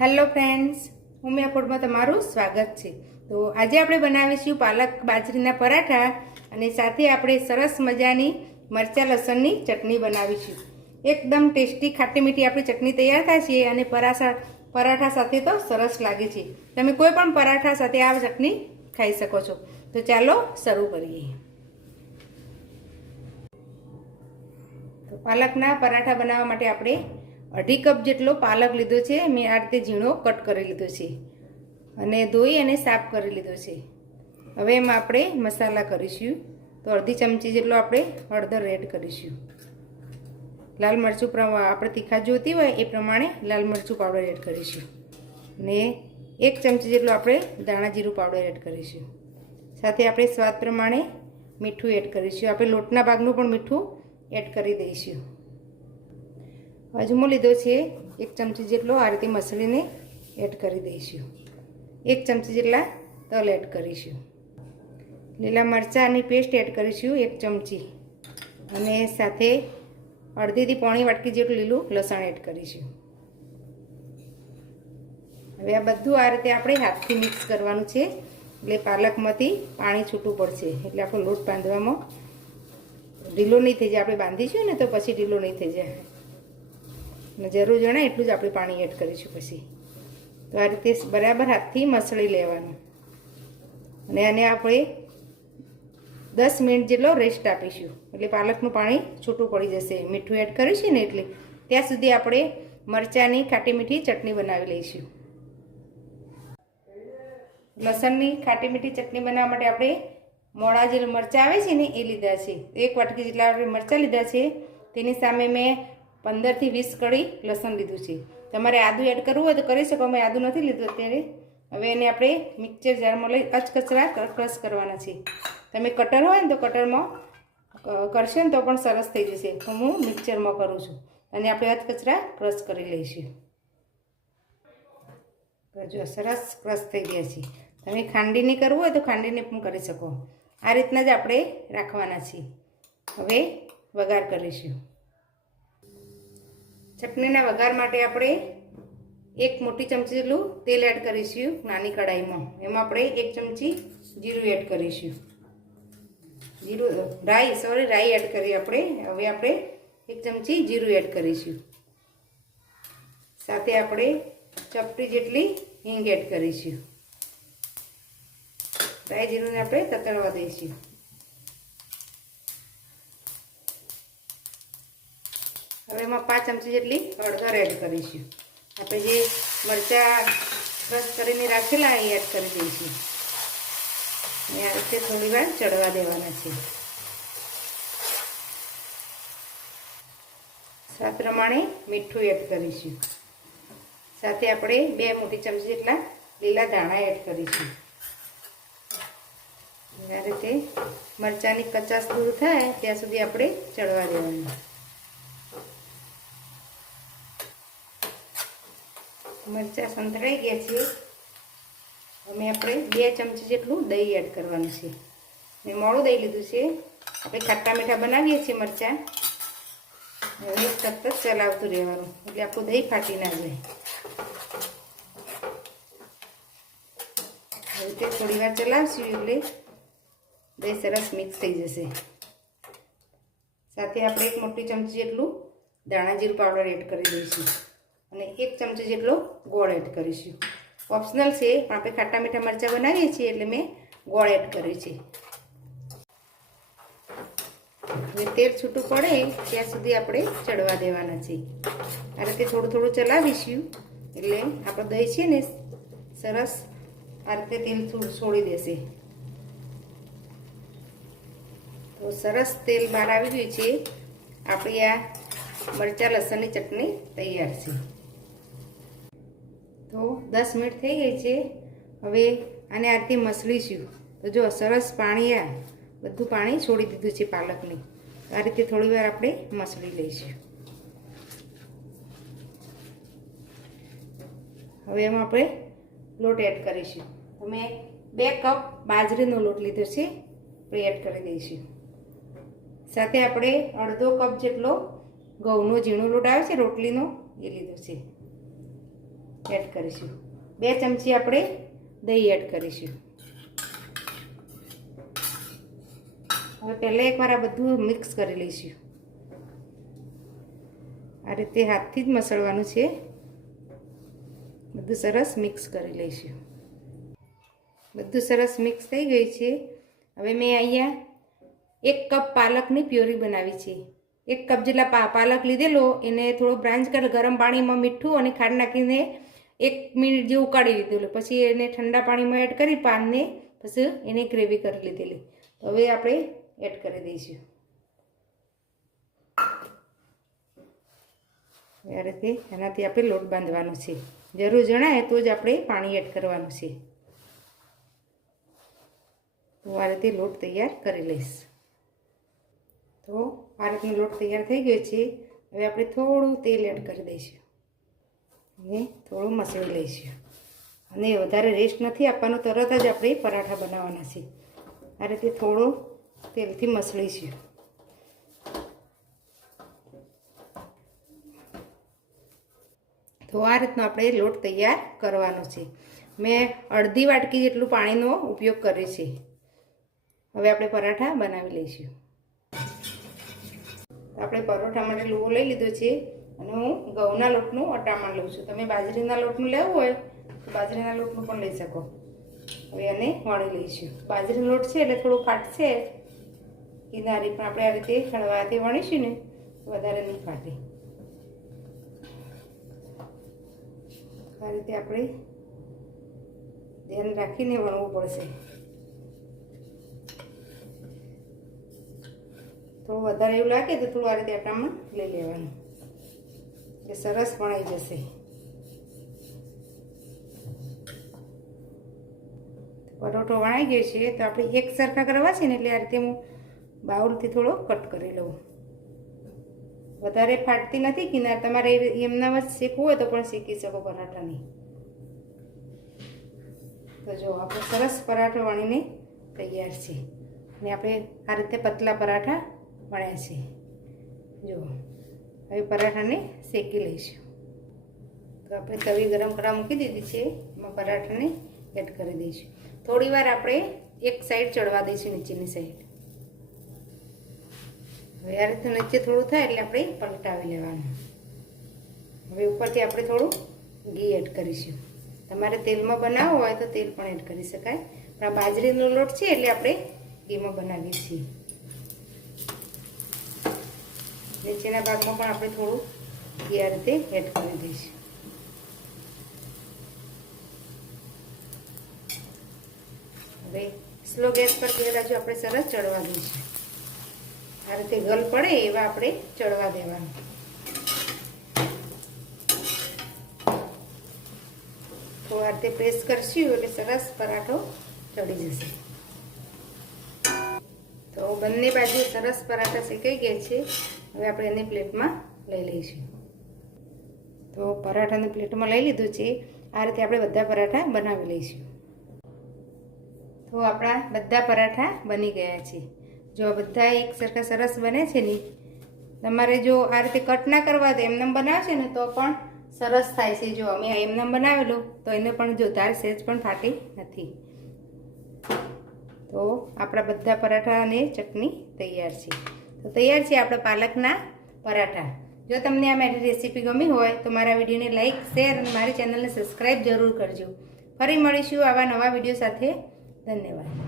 Hello friends, Umiya ફૂડમાં તમારું સ્વાગત છે। તો આજે આપણે બનાવીશું પાલક બાજરીના પરાઠા અને સાથે આપણે સરસ મજાની મરચાં લસણની ચટણી બનાવીશું। એકદમ ટેસ્ટી ખાટી મીઠી આપણી ચટણી તૈયાર થાય છે અને પરાઠા સાથે તો સરસ લાગે છે। તમે કોઈ પણ પરાઠા સાથે આ ચટણી ખાઈ શકો છો। તો ચાલો શરૂ કરીએ। તો પાલકના પરાઠા બનાવવા માટે આપણે 2.5 કપ જેટલો પાલક લીધો છે। મેં આ રીતે ઝીણો કટ કરી લીધો છે અને ધોઈ અને સાફ કરી લીધો છે। હવે એમાં આપણે મસાલા કરીશું। તો અડધી ચમચી જેટલો આપણે હળદર એડ કરીશું। લાલ મરચું આપણે તીખા જોતી હોય એ પ્રમાણે લાલ મરચું પાવડર એડ કરીશું અને 1 ચમચી જેટલો આપણે ધાણા જીરું પાવડર એડ કરીશું। સાથે આપણે સ્વાદ પ્રમાણે મીઠું એડ કરીશું। આપણે લોટના ભાગનું પણ મીઠું એડ કરી દઈશું। અજમો લીધો છે 1 ચમચી જેટલો, આ રીતે મસળીને એડ કરી દઈશું। 1 ચમચી જેટલા તલ એડ કરીશું। લીલા મરચાંની પેસ્ટ એડ કરીશું 1 ચમચી અને સાથે અડધીથી પોણી વાટકી જેટલું લીલું લસણ એડ કરીશું। હવે આ બધું આ રીતે આપણે હાથથી મિક્સ કરવાનું છે, એટલે પાલકમાંથી પાણી છૂટું પડશે, એટલે આપણો લોટ બાંધવામાં ઢીલો નહીં થઈ જાય। આપણે બાંધીશું ને તો પછી ઢીલો નહીં થઈ જાય અને જરૂર જણાય એટલું જ આપણે પાણી એડ કરીશું। પછી તો આ રીતે બરાબર હાથથી મસળી લેવાનું અને આને આપણે 10 મિનિટ જેટલો રેસ્ટ આપીશું, એટલે પાલકનું પાણી છૂટું પડી જશે। મીઠું એડ કરીશું ને એટલે ત્યાં સુધી આપણે મરચાંની ખાટી મીઠી ચટણી બનાવી લઈશું। લસણની ખાટી મીઠી ચટણી બનાવવા માટે આપણે મોળા જે મરચાં આવે છે ને એ લીધા છે। 1 વાટકી જેટલા આપણે મરચાં લીધા છે, તેની સામે મેં 15 થી 20 કળી લસણ લીધું છે। તમારે આદું એડ કરવું હોય તો કરી શકો, મેં આદું નથી લીધું અત્યારે। હવે એને આપણે મિક્સર જારમાં લઈ અચકચરા ક્રશ કરવાના છે। તમે કટર હોય ને તો કટરમાં કરશો ને તો પણ સરસ થઈ જશે, તો હું મિક્સરમાં કરું છું અને આપણે અચકચરા ક્રશ કરી લઈશું। તો જો સરસ ક્રશ થઈ ગયા છે। તમે ખાંડીને કરવું હોય તો ખાંડીને પણ કરી શકો। આ રીતના જ આપણે રાખવાના છે। હવે વઘાર કરીશું। ચટણીના વઘાર માટે આપણે 1 મોટી ચમચી જેટલું તેલ એડ કરીશું નાની કડાઈમાં। એમાં આપણે 1 ચમચી જીરું એડ કરીશું। રાઈ એડ કરી આપણે। હવે આપણે 1 ચમચી જીરું એડ કરીશું। સાથે આપણે ચપટી જેટલી હિંગ એડ કરીશું। રાઈ જીરુંને આપણે તતડવા દઈશું। હવે એમાં 5 ચમચી જેટલી હળદર એડ કરીશું। આપણે જે મરચાં ક્રશ કરીને રાખેલા એ એડ કરી દઈશું અને આ રીતે થોડી વાર ચડવા દેવાના છે। સ્વાદ પ્રમાણે મીઠું એડ કરીશું। સાથે આપણે 2 મોટી ચમચી જેટલા લીલા ધાણા એડ કરીશું। આ રીતે મરચાંની કચાશ દૂર થાય ત્યાં સુધી આપણે ચડવા દેવાનું। મરચાં સંતળાઈ ગયા છે। હવે આપણે 2 ચમચી જેટલું દહીં એડ કરવાનું છે। મેં મોળું દહીં લીધું છે। આપણે ખાટા મીઠા બનાવીએ છીએ મરચાં, હવે સતત ચલાવતું રહેવાનું એટલે આપણું દહીં ફાટી ના જાય। હવે તે થોડી વાર ચલાવશું એટલે દહીં સરસ મિક્સ થઈ જશે। સાથે આપણે 1 મોટી ચમચી જેટલું ધાણા જીરું પાવડર એડ કરી દઈશું અને 1 ચમચી જેટલો ગોળ એડ કરીશું। ઓપ્શનલ છે, પણ આપણે ખાટા મીઠા મરચાં બનાવીએ છીએ એટલે મેં ગોળ એડ કર્યું છે। હવે તેલ છૂટું પડે ત્યાં સુધી આપણે ચડવા દેવાના છે। આ રીતે થોડું થોડું ચલાવીશું એટલે આપણું દહીં છે ને સરસ આ રીતે તેલ થોડું છોડી દેશે। તો સરસ તેલ બહાર આવી ગયું છે। આપણી આ મરચાં લસણની ચટણી તૈયાર છે। તો 10 મિનિટ થઈ ગઈ છે। હવે આને આ રીતે મસળીશું। તો જો સરસ પાણી બધું પાણી છોડી દીધું છે પાલકની। આ રીતે થોડી વાર આપણે મસળી લઈશું। હવે એમાં આપણે લોટ એડ કરીશું। તો મેં 2 કપ બાજરીનો લોટ લીધો છે, આપણે એડ કરી દઈશું। સાથે આપણે અડધો કપ જેટલો ઘઉંનો ઝીણો લોટ આવે છે રોટલીનો એ લીધો છે। એડ કરીશું. 2 ચમચી આપણે દહીં એડ કરીશું. હવે પહેલાં એકવાર આ બધું મિક્સ કરી લઈશું. આ રીતે હાથથી જ મસળવાનું છે. બધું સરસ મિક્સ કરી લઈશું. બધું સરસ મિક્સ થઈ ગઈ છે. હવે મેં અહીંયા 1 કપ પાલકની પ્યોરી બનાવી છે. 1 કપ જેટલા પાલક લીધેલો, એને થોડો બ્રાન્ચ કરી ગરમ પાણીમાં મીઠું અને ખાંડ નાખીને 1 મિનિટ જેવું ઉકાળી લીધેલું. પછી એને ઠંડા પાણીમાં એડ કરી પાનને, પછી એને ગ્રેવી કરી લીધેલી. તો હવે આપણે એડ કરી દઈશું. આ રીતે એનાથી આપણે લોટ બાંધવાનો છે. જરૂર જણાય તો જ આપણે પાણી એડ કરવાનું છે. તો આ રીતે લોટ તૈયાર કરી લઈશ. તો આ રીતનો લોટ તૈયાર થઈ ગયો છે. હવે આપણે થોડું તેલ એડ કરી દઈશું અને થોડું મસળી લઈશું. અને વધારે રેસ્ટ નથી આપવાનો, તરત જ આપણે પરાઠા બનાવવાના છે. આ રીતે થોડું તેલથી મસળીશું. તો આ રીતનો આપણે લોટ તૈયાર કરવાનો છે. મેં અડધી વાટકી જેટલું પાણીનો ઉપયોગ કર્યો છે. હવે આપણે પરાઠા બનાવી લઈશું. આપણે પરોઠા માટે લોટ લઈ લીધો છે અને હું ઘઉંના લોટનું અટામણ લઉં છું. તમે બાજરીના લોટનું લેવું હોય તો બાજરીના લોટનું પણ લઈ શકો. હવે એને વણી લઈશું. બાજરીનો લોટ છે એટલે થોડું ફાટશે કિનારી, પણ આપણે આ રીતે હળવાથી વણીશું ને વધારે નહીં ફાટે. આ રીતે આપણે ધ્યાન રાખીને વણવું પડશે. થોડું વધારે એવું લાગે તો થોડું આ રીતે અટામણ લઈ લેવાનું, એટલે સરસ વણાઈ જશે. પરોઠો વણાઈ ગયો છે તો આપણે એક સરખા કરવા છે ને, એટલે આ રીતે હું બાઉલથી થોડો કટ કરી લઉં. વધારે ફાટતી નથી કિનાર. તમારે એમના જ શેકવું હોય તો પણ શેકી શકો પરાઠાની. તો જો આપણે સરસ પરાઠો વણીને તૈયાર છે. અને આપણે આ રીતે પતલા પરાઠા વણ્યા છે. જો હવે પરાઠાને શેકી લઈશું. તો આપણે તવી ગરમ કરવા મૂકી દીધી છે. એમાં પરાઠાને એડ કરી દઈશું. થોડી વાર આપણે એક સાઈડ ચડવા દઈશું, નીચેની સાઈડ. હવે આ રીતે નીચે થોડું થાય એટલે આપણે પલટાવી લેવાનું. હવે ઉપરથી આપણે થોડું ઘી એડ કરીશું. તમારે તેલમાં બનાવવું હોય તો તેલ પણ એડ કરી શકાય, પણ આ બાજરીનો લોટ છે એટલે આપણે ઘીમાં બનાવીએ છીએ. નીચેના ભાગમાં પણ આપણે થોડું ઘી આ રીતે એડ કરી દઈશું. હવે સ્લો ગેસ પર તેલ હજુ આપણે સરસ ચડવા દઈશું. આ રીતે ગલ પડે એવા આપણે ચડવા દેવાનું. તો આ રીતે પ્રેસ કરશું એટલે સરસ પરાઠો ચડી જશે. તો બંને બાજુ સરસ પરાઠા શેકાઈ ગયા છે. હવે આપણે એને પ્લેટમાં લઈ લઈશું. તો પરાઠાને પ્લેટમાં લઈ લીધું છે. આ રીતે આપણે બધા પરાઠા બનાવી લઈશું. તો આપણા બધા પરાઠા બની ગયા છે. જો બધા એક સરખા સરસ બને છે ને. તમારે જો આ રીતે કટ ના કરવા દે એમને બનાવશે ને તો પણ સરસ થાય છે. જો અમે એમને બનાવેલું તો એને પણ જો ધાર સહેજ પણ ફાટી નથી. તો આપણા બધા પરાઠા અને ચટણી તૈયાર છે. તો તૈયાર છે આપણા પાલકના પરાઠા. જો તમને આ મારી રેસીપી ગમી હોય તો મારા વિડીયોને લાઇક, શેર અને મારી ચેનલને સબસ્ક્રાઈબ જરૂર કરજો. ફરી મળીશું આવા નવા વિડીયો સાથે. ધન્યવાદ.